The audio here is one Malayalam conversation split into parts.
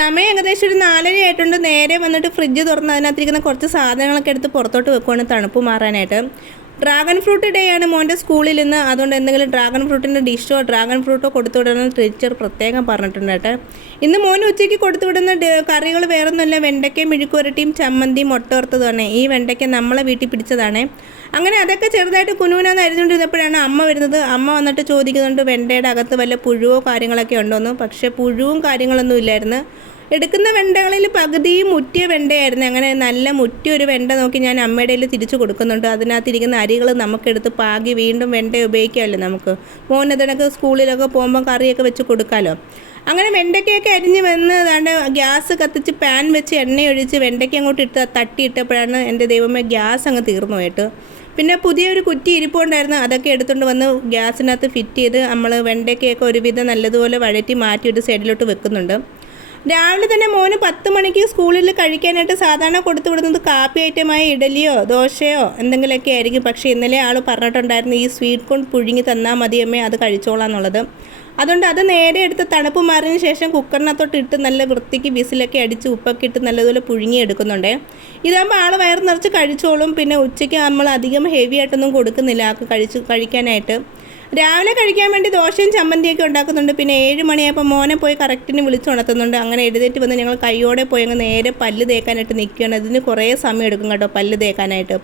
സമയം ഏകദേശം ഒരു 4:30 ആയിട്ടുണ്ട്. നേരെ വന്നിട്ട് ഫ്രിഡ്ജ് തുറന്ന് അതിനകത്തിരിക്കുന്ന കുറച്ച് സാധനങ്ങളൊക്കെ എടുത്ത് പുറത്തോട്ട് വെക്കുവാണ് തണുപ്പ് മാറാനായിട്ട്. ഡ്രാഗൺ ഫ്രൂട്ട് ഡേ ആണ് മോൻ്റെ സ്കൂളിൽ നിന്ന്. അതുകൊണ്ട് എന്തെങ്കിലും ഡ്രാഗൺ ഫ്രൂട്ടിൻ്റെ ഡിഷോ ഡ്രാഗൺ ഫ്രൂട്ടോ കൊടുത്തു വിടണമെന്ന് ടീച്ചർ പ്രത്യേകം പറഞ്ഞിട്ടുണ്ട് കേട്ടോ. ഇന്ന് മോന് ഉച്ചയ്ക്ക് കൊടുത്തു വിടുന്ന കറികൾ വേറൊന്നുമല്ല, വെണ്ടയ്ക്കയും മെഴുക്കുവരട്ടിയും ചമ്മന്തിയും മുട്ട വറുത്തതുമാണ്. ഈ വെണ്ടയ്ക്ക നമ്മളെ വീട്ടിൽ പിടിച്ചതാണ്. അങ്ങനെ അതൊക്കെ ചെറുതായിട്ട് കുനുകുനാന്ന് അരിഞ്ഞുകൊണ്ടിരുന്നപ്പോഴാണ് അമ്മ വരുന്നത്. അമ്മ വന്നിട്ട് ചോദിക്കുന്നുണ്ട് വെണ്ടയുടെ അകത്ത് വല്ല പുഴുവോ കാര്യങ്ങളൊക്കെ ഉണ്ടോയെന്ന്. പക്ഷേ പുഴുവും കാര്യങ്ങളൊന്നും ഇല്ലായിരുന്നു. എടുക്കുന്ന വെണ്ടകളിൽ പകുതിയും മുറ്റിയ വെണ്ടയായിരുന്നു. അങ്ങനെ നല്ല മുറ്റിയ ഒരു വെണ്ട നോക്കി ഞാൻ അമ്മയുടെ കയ്യിൽ തിരിച്ചു കൊടുക്കുന്നുണ്ട്. അതിനകത്തിരിക്കുന്ന അരികൾ നമുക്കെടുത്ത് പാകി വീണ്ടും വെണ്ട ഉപയോഗിക്കാമല്ലോ നമുക്ക്. മോനതിനൊക്കെ സ്കൂളിലൊക്കെ പോകുമ്പോൾ കറിയൊക്കെ വെച്ച് കൊടുക്കാമല്ലോ. അങ്ങനെ വെണ്ടയ്ക്കൊക്കെ അരിഞ്ഞ് വന്ന് അതാണ്ട് ഗ്യാസ് കത്തിച്ച് പാൻ വെച്ച് എണ്ണയൊഴിച്ച് വെണ്ടയ്ക്ക് അങ്ങോട്ട് തട്ടിയിട്ടപ്പോഴാണ് എൻ്റെ ദൈവമേ ഗ്യാസ് അങ്ങ് തീർന്നു പോയിട്ട്. പിന്നെ പുതിയൊരു കുറ്റി ഇരിപ്പുണ്ടായിരുന്നു. അതൊക്കെ എടുത്തുകൊണ്ട് വന്ന് ഗ്യാസിനകത്ത് ഫിറ്റ് ചെയ്ത് നമ്മൾ വെണ്ടയ്ക്കൊക്കെ ഒരുവിധം നല്ലതുപോലെ വഴറ്റി മാറ്റിയിട്ട് സൈഡിലോട്ട് വെക്കുന്നുണ്ട്. രാവിലെ തന്നെ മോന് 10 മണിക്ക് സ്കൂളിൽ കഴിക്കാനായിട്ട് സാധാരണ കൊടുത്തു വിടുന്നത് കാപ്പി ഐറ്റമായ ഇഡലിയോ ദോശയോ എന്തെങ്കിലുമൊക്കെ ആയിരിക്കും. പക്ഷേ ഇന്നലെ ആൾ പറഞ്ഞിട്ടുണ്ടായിരുന്നു ഈ സ്വീറ്റ് കോൺ പുഴുങ്ങി തന്നാൽ മതിയമ്മേ, അത് കഴിച്ചോളാം എന്നുള്ളത്. അതുകൊണ്ട് അത് നേരെ എടുത്ത് തണുപ്പ് മാറിയതിന് ശേഷം കുക്കറിനകത്തോട്ട് ഇട്ട് നല്ല വൃത്തിക്ക് വിസിലൊക്കെ അടിച്ച് ഉപ്പൊക്കെ ഇട്ട് നല്ലതുപോലെ പുഴുങ്ങി എടുക്കുന്നുണ്ട്. ഇതാകുമ്പോൾ ആൾ വയറ് നിറച്ച് കഴിച്ചോളും. പിന്നെ ഉച്ചയ്ക്ക് നമ്മൾ അധികം ഹെവി ആയിട്ടൊന്നും കൊടുക്കുന്നില്ല ആൾക്ക് കഴിക്കാനായിട്ട്. രാവിലെ കഴിക്കാൻ വേണ്ടി ദോശയും ചമ്മന്തിയൊക്കെ ഉണ്ടാക്കുന്നുണ്ട്. പിന്നെ 7 മണിയായപ്പോൾ മോനെ പോയി കറക്റ്റിന് വിളിച്ചുണർത്തുന്നുണ്ട്. അങ്ങനെ എഴുന്നേറ്റ് വന്ന് ഞങ്ങൾ കൈയോടെ പോയി അങ്ങ് നേരെ പല്ല് തേക്കാനായിട്ട് നിൽക്കുകയാണ്. ഇതിന് കുറേ സമയം എടുക്കും കേട്ടോ പല്ല് തേക്കാനായിട്ട്.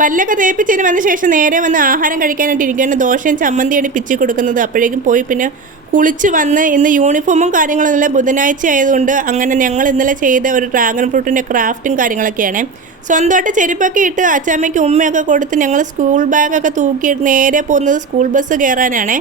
പല്ലൊക്കെ തേപ്പിച്ചതിന് വന്ന ശേഷം നേരെ വന്ന് ആഹാരം കഴിക്കാനായിട്ട് ഇരിക്കുകയാണ്. ദോശയും ചമ്മന്തിയാണ് പിച്ചി കൊടുക്കുന്നത്. അപ്പോഴേക്കും പോയി പിന്നെ കുളിച്ച് വന്ന് ഇന്ന് യൂണിഫോമും കാര്യങ്ങളൊന്നുമില്ല, ബുധനാഴ്ച ആയതുകൊണ്ട് അങ്ങനെ ഞങ്ങൾ ഇന്നലെ ചെയ്ത ഒരു ഡ്രാഗൺ ഫ്രൂട്ടിൻ്റെ ക്രാഫ്റ്റും കാര്യങ്ങളൊക്കെയാണ്. സ്വന്തമായിട്ട് ചെരുപ്പൊക്കെ ഇട്ട് അച്ചാമ്മയ്ക്ക് ഉമ്മയൊക്കെ കൊടുത്ത് ഞങ്ങൾ സ്കൂൾ ബാഗൊക്കെ തൂക്കി നേരെ പോകുന്നത് സ്കൂൾ ബസ് കയറാനാണേ.